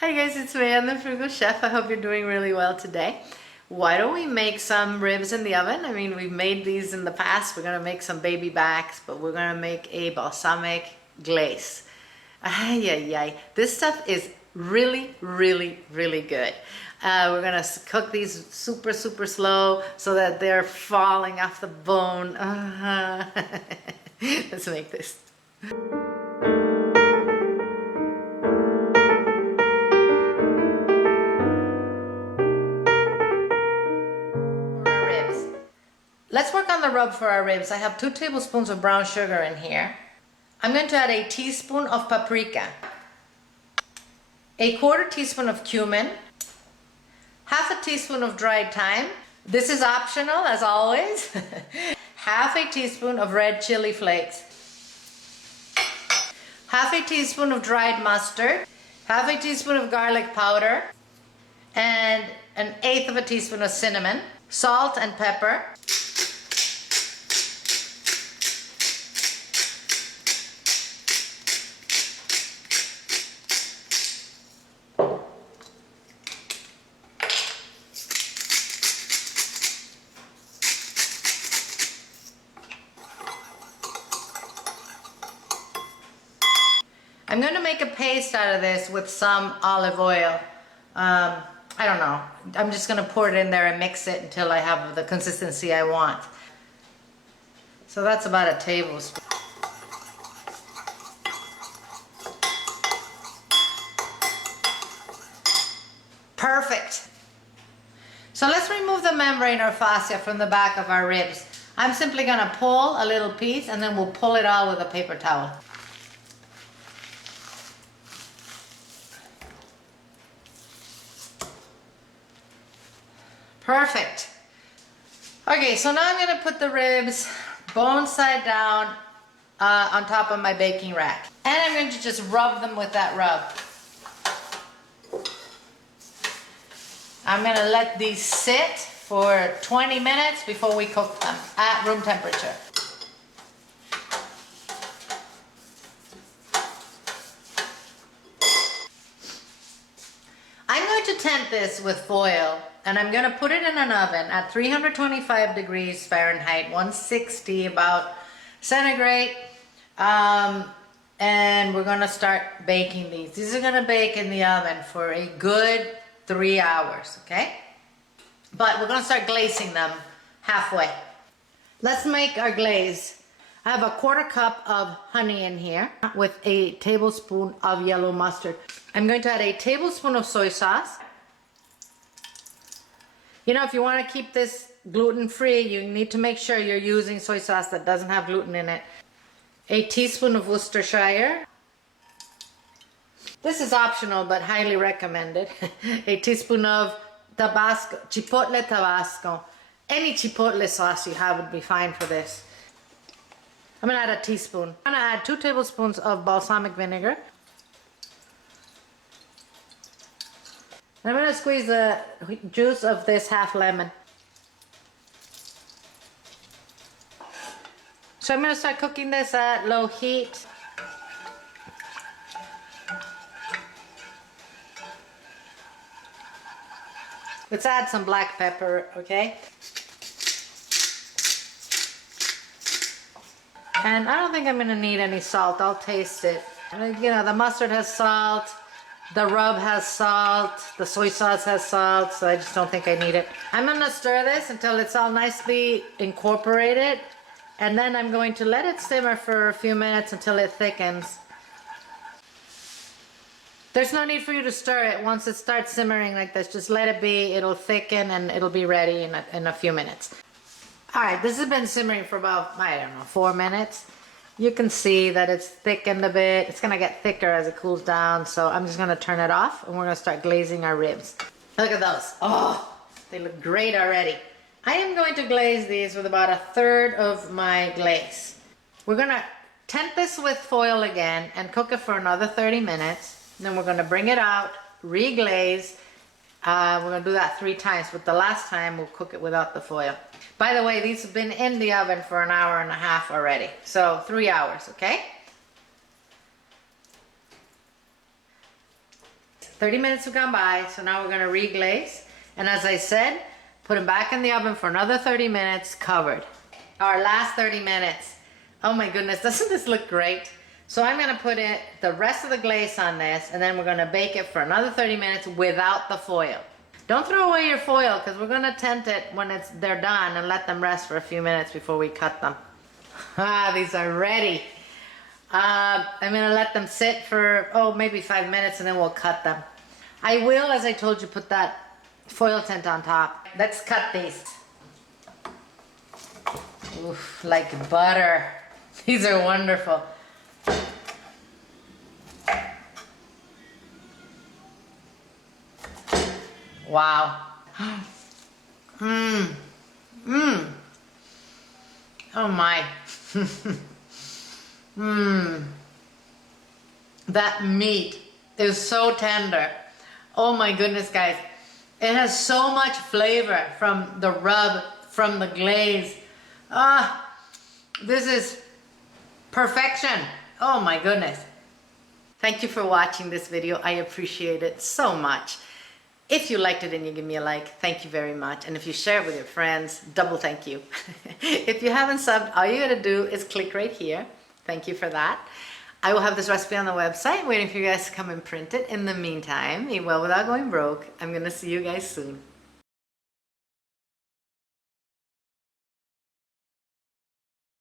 Hi guys, it's me, I'm the Frugal Chef. I hope you're doing really well today. Why don't we make some ribs in the oven? I mean, we've made these in the past. We're gonna make some baby backs, but we're gonna make a balsamic glaze. Ay, ay, ay. This stuff is really, really, really good. We're gonna cook these super, super slow so that they're falling off the bone. Let's make this. Let's work on the rub for our ribs. I have 2 tablespoons of brown sugar in here. I'm going to add a teaspoon of paprika, a 1/4 teaspoon of cumin, 1/2 teaspoon of dried thyme. This is optional as always. 1/2 teaspoon of red chili flakes, 1/2 teaspoon of dried mustard, 1/2 teaspoon of garlic powder, and 1/8 teaspoon of cinnamon, salt and pepper. I'm going to make a paste out of this with some olive oil. I don't know. I'm just going to pour it in there and mix it until I have the consistency I want. So that's about a tablespoon. Perfect. So let's remove the membrane or fascia from the back of our ribs. I'm simply going to pull a little piece and then we'll pull it all with a paper towel. Perfect. Okay, so now I'm going to put the ribs bone side down on top of my baking rack. And I'm going to just rub them with that rub. I'm going to let these sit for 20 minutes before we cook them at room temperature. I'm going to tent this with foil. And I'm going to put it in an oven at 325 degrees Fahrenheit, 160 about centigrade. And we're going to start baking these. These are going to bake in the oven for a good 3 hours, okay? But we're going to start glazing them halfway. Let's make our glaze. I have a 1/4 cup of honey in here with a tablespoon of yellow mustard. I'm going to add a tablespoon of soy sauce. You know, if you want to keep this gluten-free, you need to make sure you're using soy sauce that doesn't have gluten in it. A teaspoon of Worcestershire. This is optional, but highly recommended. A teaspoon of Tabasco, Chipotle Tabasco. Any Chipotle sauce you have would be fine for this. I'm going to add a teaspoon. I'm going to add 2 tablespoons of balsamic vinegar. I'm going to squeeze the juice of this half lemon. So I'm going to start cooking this at low heat. Let's add some black pepper, okay? And I don't think I'm going to need any salt. I'll taste it. You know, the mustard has salt. The rub has salt, the soy sauce has salt, so I just don't think I need it. I'm going to stir this until it's all nicely incorporated, and then I'm going to let it simmer for a few minutes until it thickens. There's no need for you to stir it once it starts simmering like this. Just let it be, it'll thicken, and it'll be ready in a few minutes. Alright, this has been simmering for about, I don't know, 4 minutes. You can see that it's thickened a bit. It's going to get thicker as it cools down. So I'm just going to turn it off and we're going to start glazing our ribs. Look at those. Oh, they look great already. I am going to glaze these with about 1/3 of my glaze. We're going to tent this with foil again and cook it for another 30 minutes. Then we're going to bring it out, reglaze. We're going to do that 3 times, but the last time we'll cook it without the foil. By the way, these have been in the oven for 1.5 hours already. So 3 hours, okay? 30 minutes have gone by, so now we're gonna reglaze. And as I said, put them back in the oven for another 30 minutes covered. Our last 30 minutes. Oh my goodness, doesn't this look great? So I'm gonna put in the rest of the glaze on this, and then we're gonna bake it for another 30 minutes without the foil. Don't throw away your foil, because we're gonna tent it when they're done and let them rest for a few minutes before we cut them. Ah, these are ready. I'm gonna let them sit for, maybe 5 minutes, and then we'll cut them. I will, as I told you, put that foil tent on top. Let's cut these. Oof, like butter. These are wonderful. Wow. Mmm. Mmm. Oh my. Mmm. That meat is so tender. Oh my goodness, guys. It has so much flavor from the rub, from the glaze. Ah, this is perfection. Oh my goodness. Thank you for watching this video. I appreciate it so much. If you liked it and you give me a like, thank you very much. And if you share it with your friends, double thank you. If you haven't subbed, all you gotta do is click right here. Thank you for that. I will have this recipe on the website waiting for you guys to come and print it. In the meantime, eat well without going broke. I'm gonna see you guys soon.